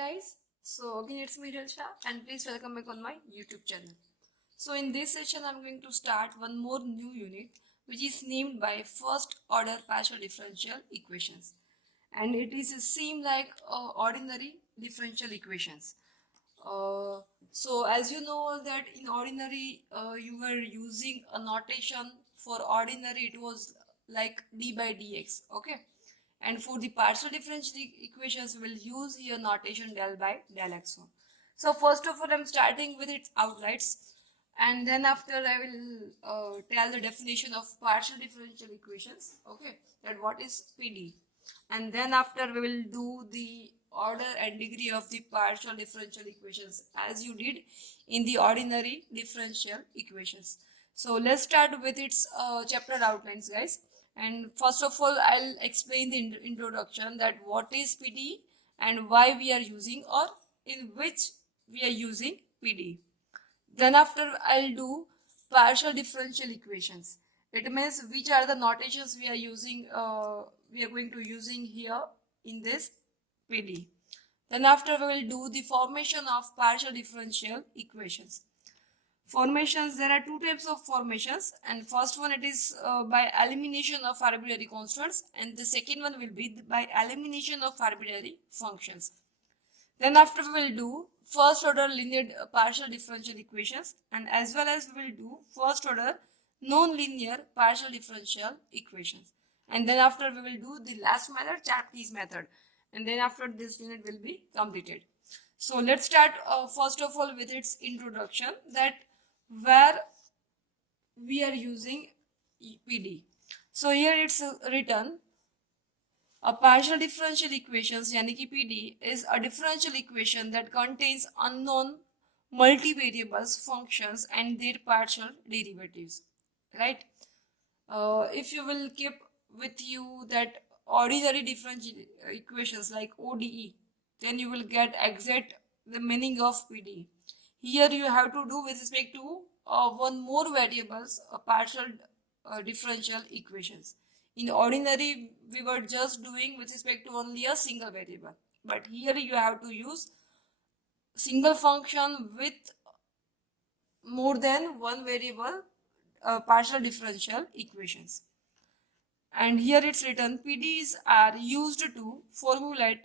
guys, so again it's me Dilsha and please welcome back on my YouTube channel. So in this session I'm going to start one more new unit which is named by first order partial differential equations, and it is same like ordinary differential equations. So as you know that in ordinary you were using a notation. For ordinary it was like d by dx, okay, and for the partial differential equations we'll use here notation del by del x. So first of all I'm starting with its outlines, and then after I will tell the definition of partial differential equations, okay, that what is PD, and then after we will do the order and degree of the partial differential equations as you did in the ordinary differential equations. So let's start with its chapter outlines, guys. And first of all I'll explain the introduction, that what is PD and why we are using, or in which we are using PD. Then after I'll do partial differential equations. It means which are the notations we are using, we are going to using here in this PD. Then after we will do the formation of partial differential equations. Formations, there are two types of formations, and first one it is by elimination of arbitrary constants, and the second one will be by elimination of arbitrary functions. Then after we will do first order linear partial differential equations, and as well as we will do first order non-linear partial differential equations. And then after we will do the last method, Chapt's method, and then after this unit will be completed. So let's start first of all with its introduction, that where we are using PD. So here it's written a partial differential equations यानी कि PD is a differential equation that contains unknown multivariables functions and their partial derivatives, right? If you will keep with you that ordinary differential equations like ODE, then you will get exact the meaning of PD. Here you have to do with respect to one more variables, partial differential equations. In ordinary we were just doing with respect to only a single variable, but here you have to use single function with more than one variable partial differential equations. And here it's written PDs are used to formulate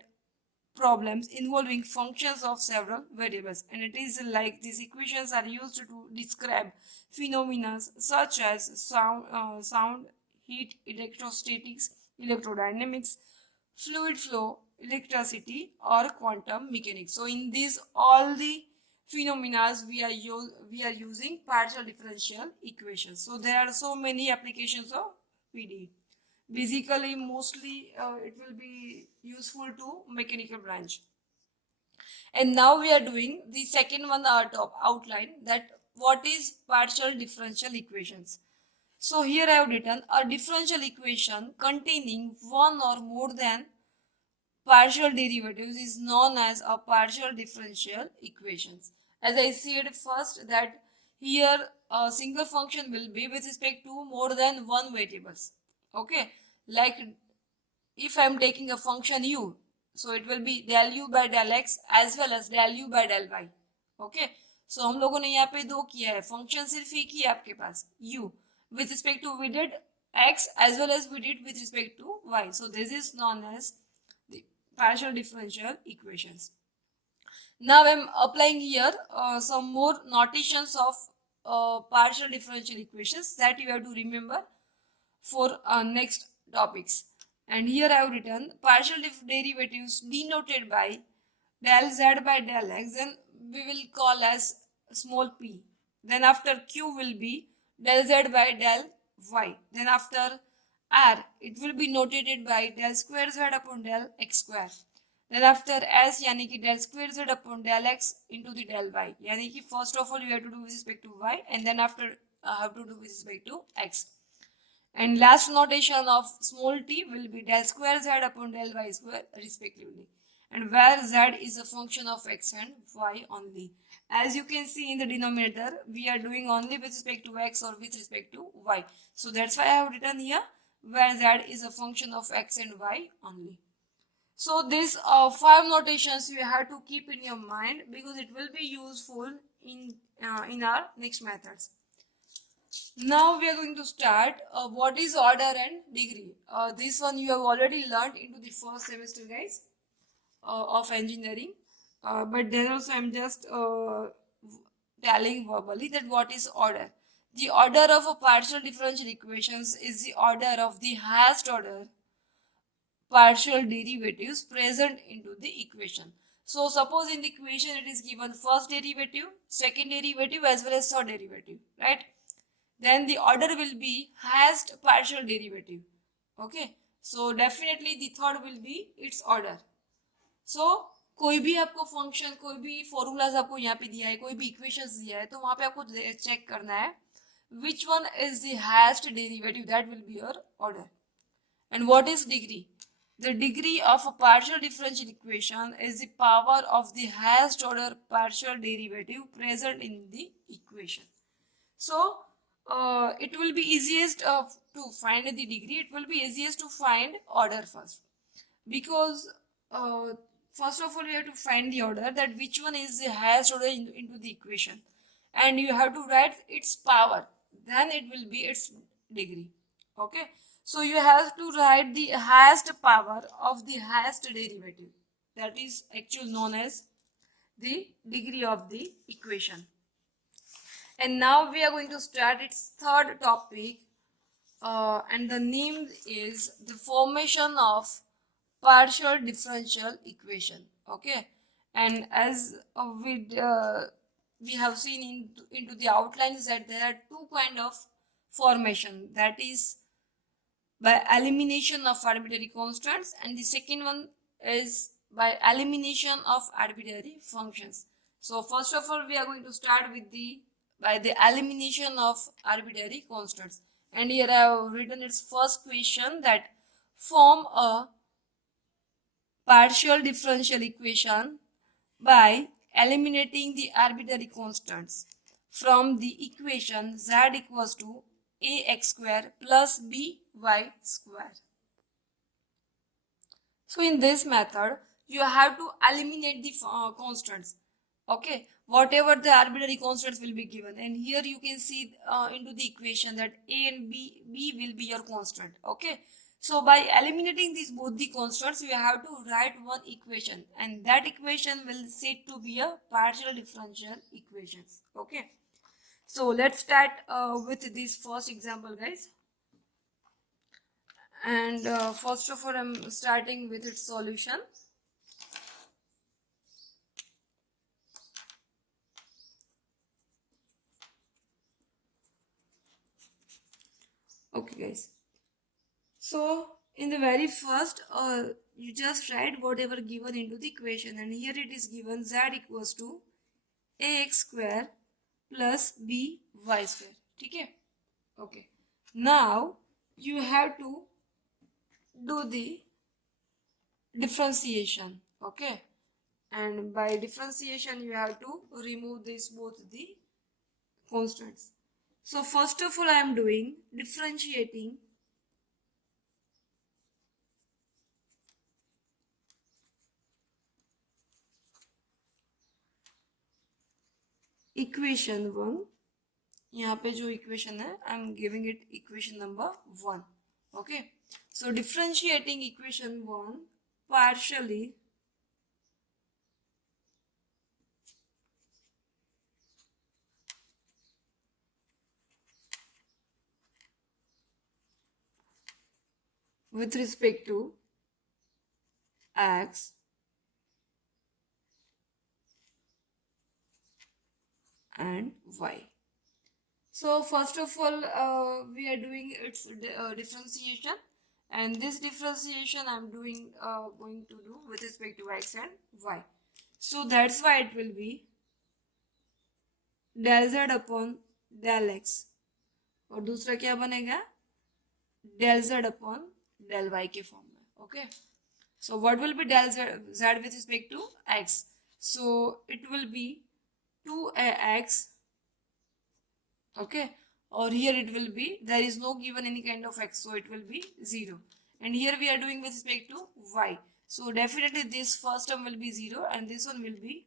problems involving functions of several variables, and it is like these equations are used to describe phenomena such as sound, heat, electrostatics, electrodynamics, fluid flow, electricity, or quantum mechanics. So in these all the phenomena we are using partial differential equations. So there are so many applications of PD. Basically mostly it will be useful to mechanical branch. And now we are doing the second one, top outline, that what is partial differential equations. So here I have written a differential equation containing one or more than partial derivatives is known as a partial differential equations. As I said first, that here a single function will be with respect to more than one variables, okay, like if I am taking a function u, so it will be del u by del x as well as del u by del y, okay. So हम लोगों ने यहाँ पे दो किया है, function सिर्फ एक ही है आपके पास u, with respect to we did x as well as we did with respect to y. So this is known as the partial differential equations. Now I'm applying here some more notations of partial differential equations that you have to remember for next topics. And here I have written partial derivatives denoted by del z by del x, then we will call as small p. Then after q will be del z by del y. Then after r it will be notated by del square z upon del x square. Then after s यानी कि del square z upon del x into the del y, यानी कि first of all you have to do with respect to y, and then after have to do with respect to x. And last notation of small t will be del square z upon del y square respectively, and where z is a function of x and y only. As you can see in the denominator, we are doing only with respect to x or with respect to y. So that's why I have written here where z is a function of x and y only. So these 5 notations you have to keep in your mind because it will be useful in our next methods. Now we are going to start what is order and degree. This one you have already learned into the first semester, guys, of engineering. But then also I'm just telling verbally that what is order. The order of a partial differential equations is the order of the highest order partial derivatives present into the equation. So suppose in the equation it is given first derivative, second derivative as well as third derivative, right? Then the order will be highest partial derivative. Okay, so definitely the third will be its order. So कोई भी आपको function, कोई भी formulas आपको यहाँ पे दिया है, कोई भी इक्वेशंस दिया है, तो वहां पे आपको चेक करना है which one is the highest derivative, that will be your order. And what is degree? The degree of a partial differential equation is the power of the highest order partial derivative present in the equation. So it will be easiest to find the degree. It will be easiest to find order first, because first of all we have to find the order, that which one is the highest order into the equation, and you have to write its power, then it will be its degree. Okay, so you have to write the highest power of the highest derivative, that is actually known as the degree of the equation. And now we are going to start its third topic, and the name is the formation of partial differential equation. Okay, and as we have seen into the outlines that there are two kind of formation, that is by elimination of arbitrary constants, and the second one is by elimination of arbitrary functions. So first of all we are going to start with the by the elimination of arbitrary constants, and here I have written its first question, that form a partial differential equation by eliminating the arbitrary constants from the equation z equals to ax square plus by square. So in this method you have to eliminate the constants. Okay, whatever the arbitrary constants will be given, and here you can see into the equation that a and b will be your constant. Okay, so by eliminating these both the constants you have to write one equation, and that equation will said to be a partial differential equations. Okay, so let's start with this first example, guys. And first of all I'm starting with its solution. Okay, guys, so in the very first you just write whatever given into the equation, and here it is given z equals to ax square plus by square. Okay, okay, now you have to do the differentiation. Okay, and by differentiation you have to remove this both the constants. So first of all I am doing differentiating equation 1. यहाँ पे जो equation है I am giving it equation number 1. Okay, so differentiating equation 1 partially with respect to x and y. So first of all we are doing its differentiation, and this differentiation I'm doing going to do with respect to x and y. So that's why it will be del z upon del x, और दूसरा क्या बनेगा del z upon del y के form में. Okay, so what will be del z with respect to x? So it will be 2ax. Okay, or here it will be, there is no given any kind of x, so it will be 0, and here we are doing with respect to y, So definitely this first term will be 0 and this one will be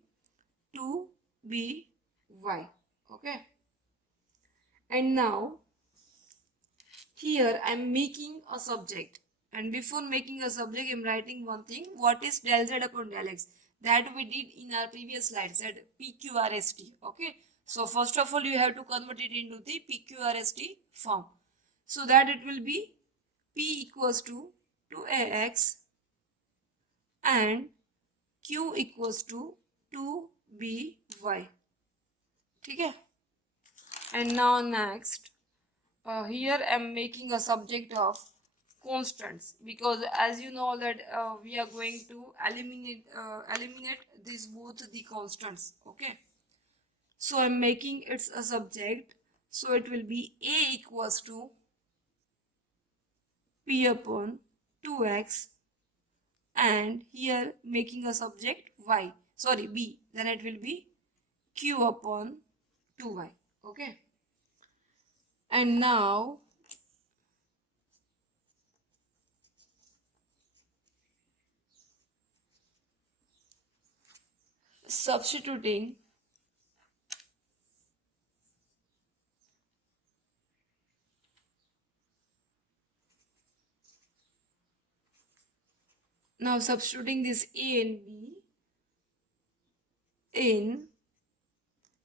2by. Okay. And now here I am making a subject, and before making a subject I am writing one thing. What is del z upon del x? That we did in our previous slides, that PQRST. Okay. So first of all you have to convert it into the PQRST form. So that it will be P equals to 2AX and Q equals to 2BY. Okay. And now next, here I am making a subject of constants, because as you know that we are going to eliminate these both the constants. Okay. So I am making it a subject. So it will be A equals to P upon 2x, and here making a subject y, sorry B, then it will be Q upon 2y. Okay. And now substituting this A and B in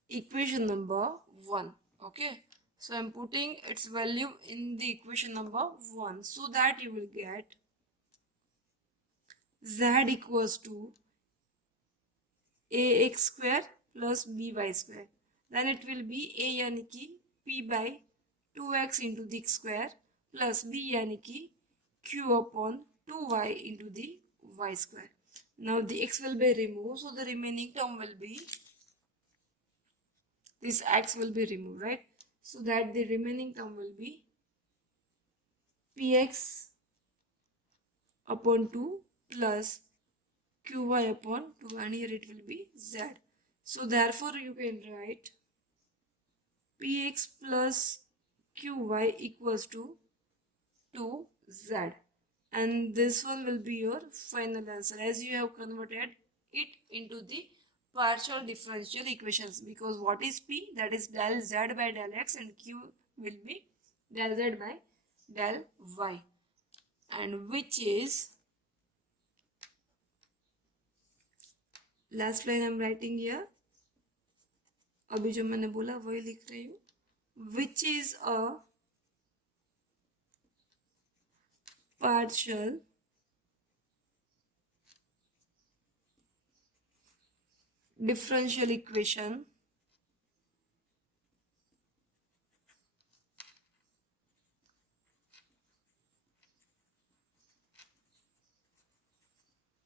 equation number 1. Okay. So I'm putting its value in the equation number 1, so that you will get z equals to ax square plus by square. Then it will be a यानी कि p by 2x into the square plus b यानी कि q upon 2y into the y square. Now the x will be removed, so the remaining term will be, this x will be removed, right? So that the remaining term will be px upon 2 plus qy upon 2, and here it will be z. So therefore you can write px plus qy equals to 2z, and this one will be your final answer, as you have converted it into the partial differential equations. Because what is p? That is del z by del x, and q will be del z by del y, and which is, last line I am writing here, अभी जो मैंने बोला वही लिख रही हूँ, which is a partial differential equation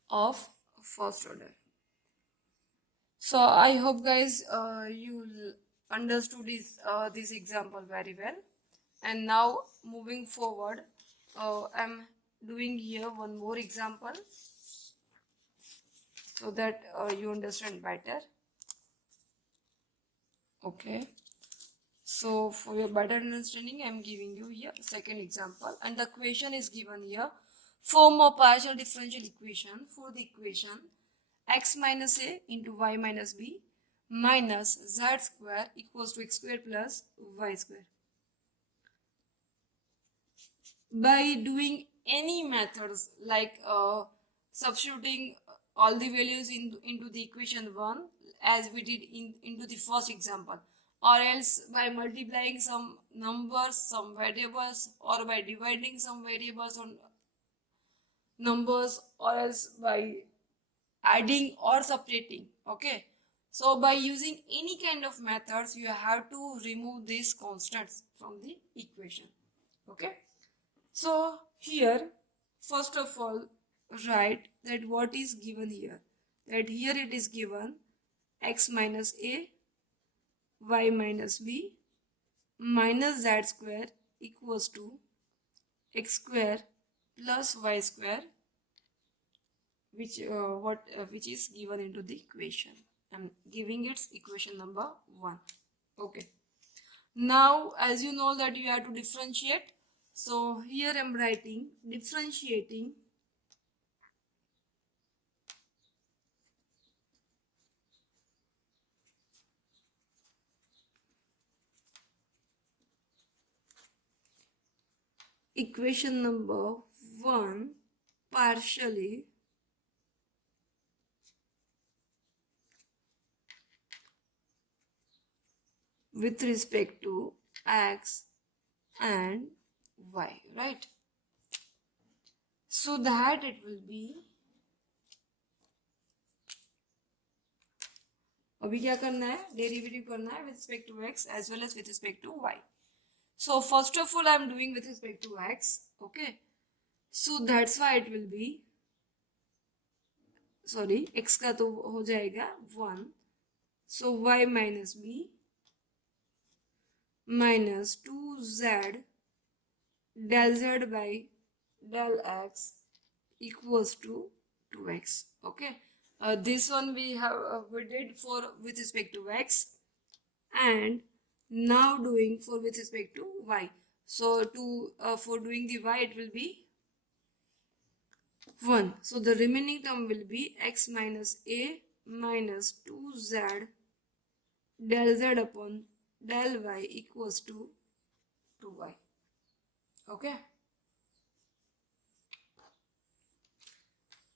of first order. So I hope guys you understood this example very well. And now moving forward, I'm doing here one more example so that you understand better. Okay. So for your better understanding, I'm giving you here second example, and the question is given here. Form a partial differential equation for the equation x minus a into y minus b minus z square equals to x square plus y square. By doing any methods like substituting all the values into the equation 1, as we did into the first example, or else by multiplying some numbers, some variables, or by dividing some variables on numbers, or else by adding or subtracting. Okay. So by using any kind of methods, you have to remove these constants from the equation. Okay. So here, first of all, write that what is given here. That here it is given x minus a, y minus b, minus z square equals to x square plus y square, which is given into the equation. I'm giving its equation number 1. Okay. Now, as you know that you have to differentiate. So here I'm writing differentiating equation number 1 partially with respect to x and y, right? So that it will be, अभी क्या करना है, derivative करना है with respect to x as well as with respect to y. So first of all I am doing with respect to x, okay? So that's why it will be, sorry, x का तो हो जाएगा 1, so y minus b minus 2z del z by del x equals to 2x, okay? This one we did for with respect to x, and now doing for with respect to y. So for doing the y it will be 1. So the remaining term will be x minus a minus 2z del z upon del y equals to 2y, okay?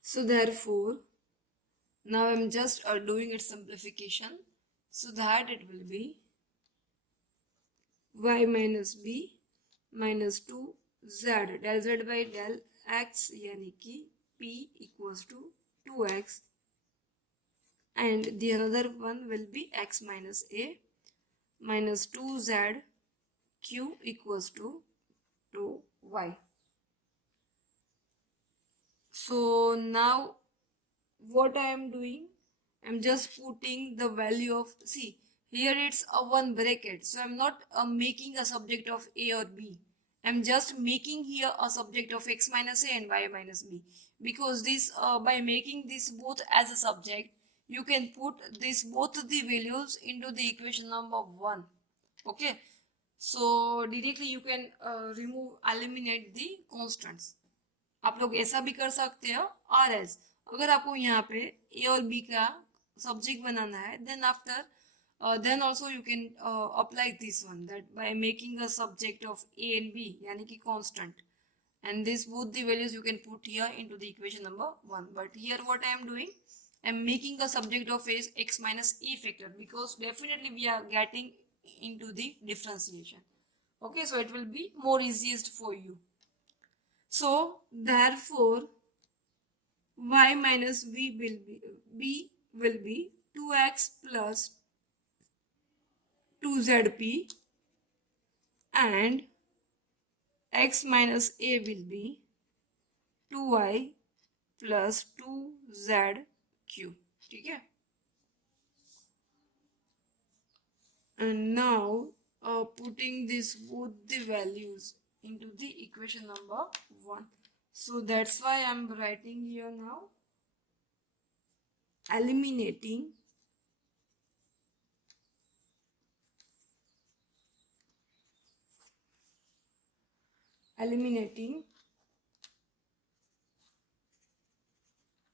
So therefore now I'm just doing its simplification, so that it will be y minus b minus 2z del z by del x यानी कि p equals to 2x, and the another one will be x minus a minus 2z q equals to 2y. So now what I am doing, I'm just putting the value of, see here it's a one bracket, so I'm not making a subject of a or b. I'm just making here a subject of x minus a and y minus b, because this by making this both as a subject, you can put this both the values into the equation number 1, okay? So directly you can eliminate the constants. आप लोग ऐसा भी कर सकते हो, और else अगर आपको यहाँ पे ए और बी का सब्जेक्ट बनाना है, then after then also you can apply this one, that by making a subject of a and b यानी कि constant, and this both the values you can put here into the equation number 1. But here what I am doing, I am making a subject of is x minus a factor, because definitely we are getting into the differentiation, okay? So it will be more easiest for you. So therefore y minus b will be 2x plus 2zp, and x minus a will be 2y plus 2zq, ठीक है? And now putting this both the values into the equation number 1. So that's why I'm writing here now, eliminating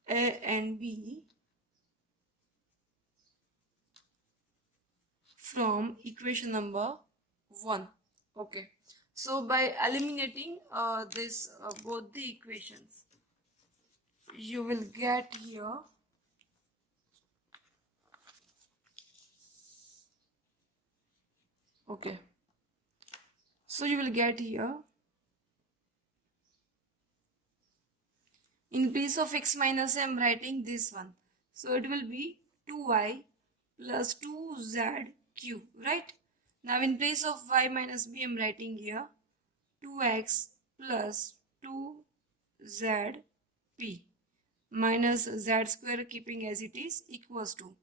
a and b from equation number 1, okay? So by eliminating this both the equations, you will get here okay, so you will get here, in place of x minus I am writing this one, so it will be 2y plus 2zq, right? Now in place of y minus b I am writing here 2x plus 2zp minus z square keeping as it is equals to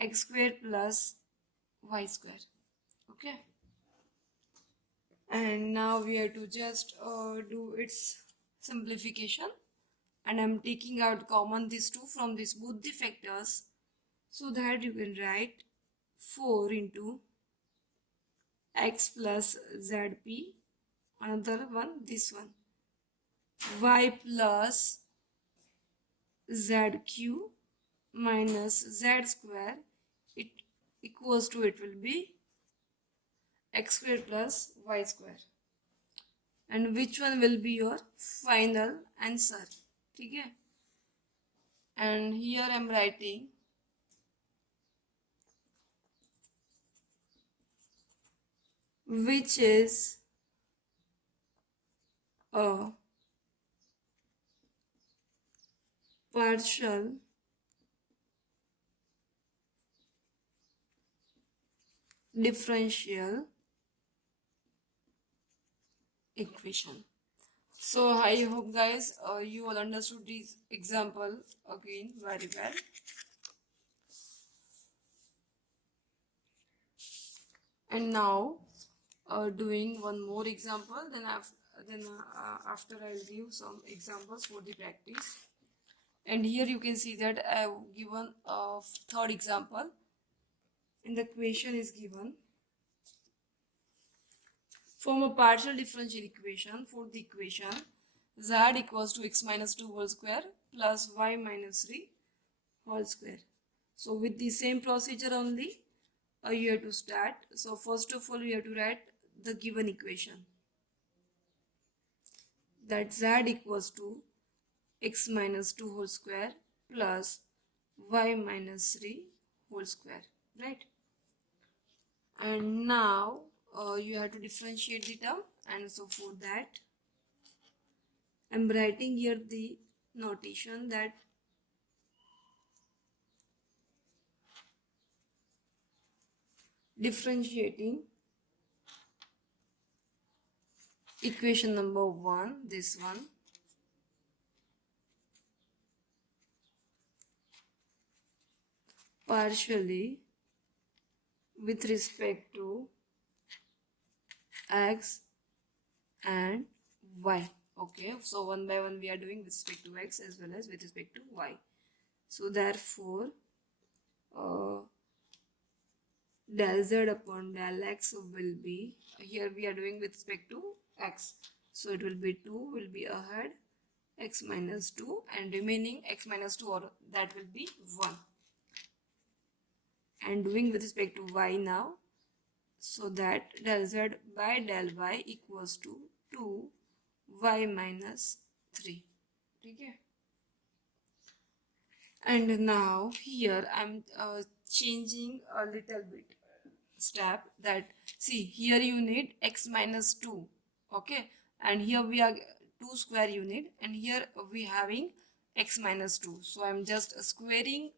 x square plus y square, okay? And now we have to just do its simplification, and I'm taking out common these two from this both the factors, so that you can write 4 into x plus zp, another one this one, y plus zq minus z square, it equals to, it will be x square plus y square. and which one will be your final answer. Okay, and here I'm writing which is a partial differential equation. So I hope guys you all understood this example again very well. And now doing one more example, after I'll give some examples for the practice. And here you can see that I have given a third example, and the question is given: form a partial differential equation for the equation z equals to x minus 2 whole square plus y minus 3 whole square. So with the same procedure only, you have to start. So first of all, you have to write the given equation, that z equals to x minus 2 whole square plus y minus 3 whole square, right? And now you have to differentiate the term, and so for that I'm writing here the notation that differentiating equation number 1, this one, partially with respect to x and y. Okay, so one by one we are doing with respect to x as well as with respect to y. So therefore del z upon del x will be, here we are doing with respect to x, so it will be 2 will be ahead, x minus 2, and remaining x minus 2, or that will be 1. And doing with respect to y now, so that del z by del y equals to 2 y minus 3. Okay. And now here I'm changing a little bit step, that see here you need x minus 2, okay, and here we are 2 square you need, and here we having x minus 2. So I'm just squaring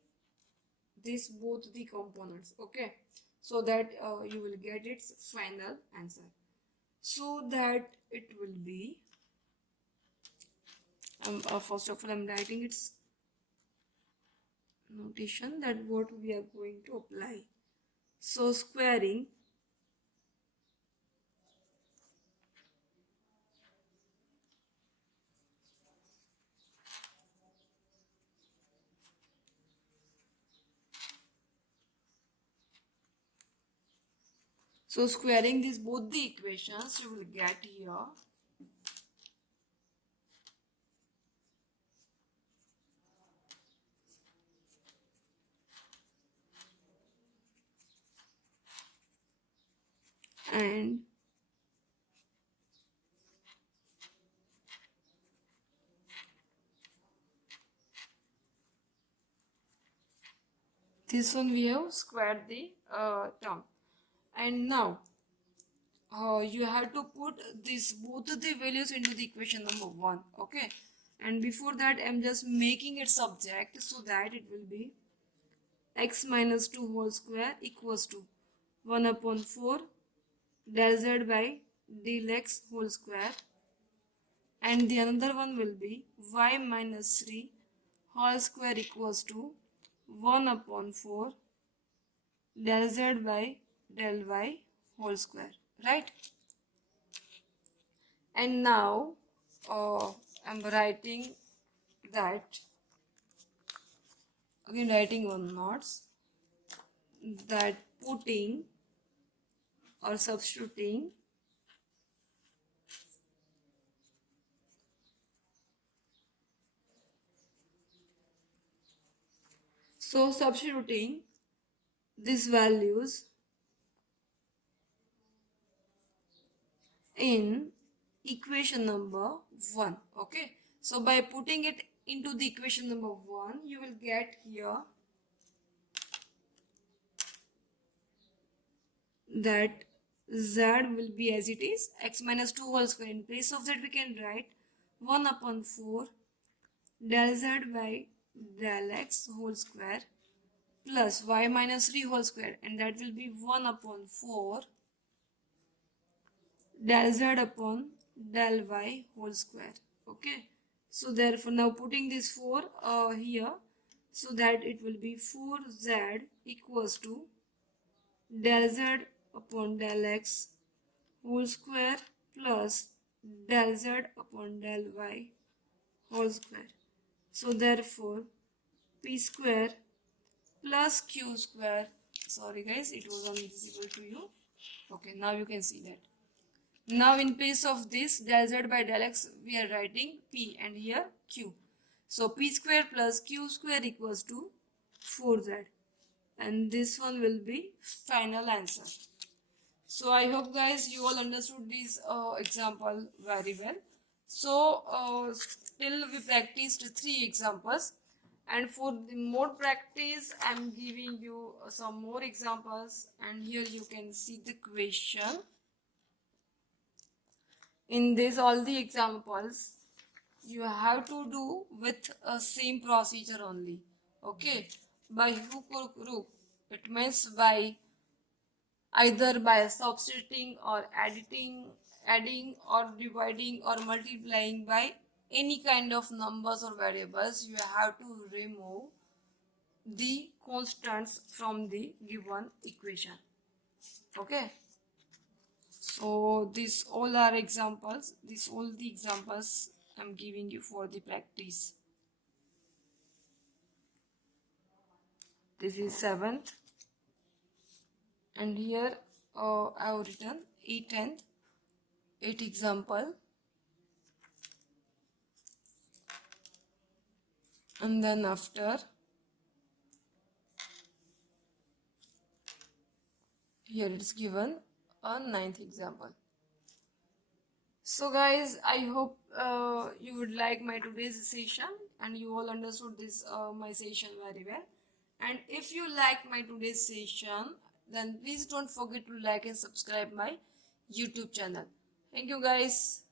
this both the components, okay, so that you will get its final answer. So that it will be first of all I'm writing its notation, that what we are going to apply. So squaring these both the equations, you will get here and this one we have squared the term. And now you have to put this both the values into the equation number 1, okay, and before that I'm just making it subject, so that it will be x minus 2 whole square equals to 1 upon 4 del z by del x whole square, and the another one will be y minus 3 whole square equals to 1 upon 4 del z by del y whole square, right? And now I'm writing that, again writing one notes, that putting or substituting substituting these values in equation number 1. Okay, so by putting it into the equation number 1, you will get here that z will be as it is, x minus 2 whole square. In place of that we can write 1 upon 4 del z by del x whole square plus y minus 3 whole square, and that will be 1 upon 4 del z upon del y whole square. Okay, so therefore now putting this 4 here, so that it will be 4z equals to del z upon del x whole square plus del z upon del y whole square. So therefore p square plus q square, sorry guys, it was invisible to you. Okay, now you can see that. Now in place of this del z by del x, we are writing p and here q. So p square plus q square equals to 4z, and this one will be final answer. So I hope guys you all understood this example very well. So still we practiced 3 examples, and for the more practice I'm giving you some more examples, and here you can see the question. In this all the examples you have to do with a same procedure only. Okay, by hook or crook, it means by either by substituting or adding or dividing or multiplying by any kind of numbers or variables, you have to remove the constants from the given equation. Okay, so these all are examples, these all the examples I'm giving you for the practice. This is 7th, and here I have written 8 and 8 example, and then after here it's given a 9th example. So guys, I hope you would like my today's session and you all understood this my session very well. And if you like my today's session, then please don't forget to like and subscribe my YouTube channel. Thank you guys.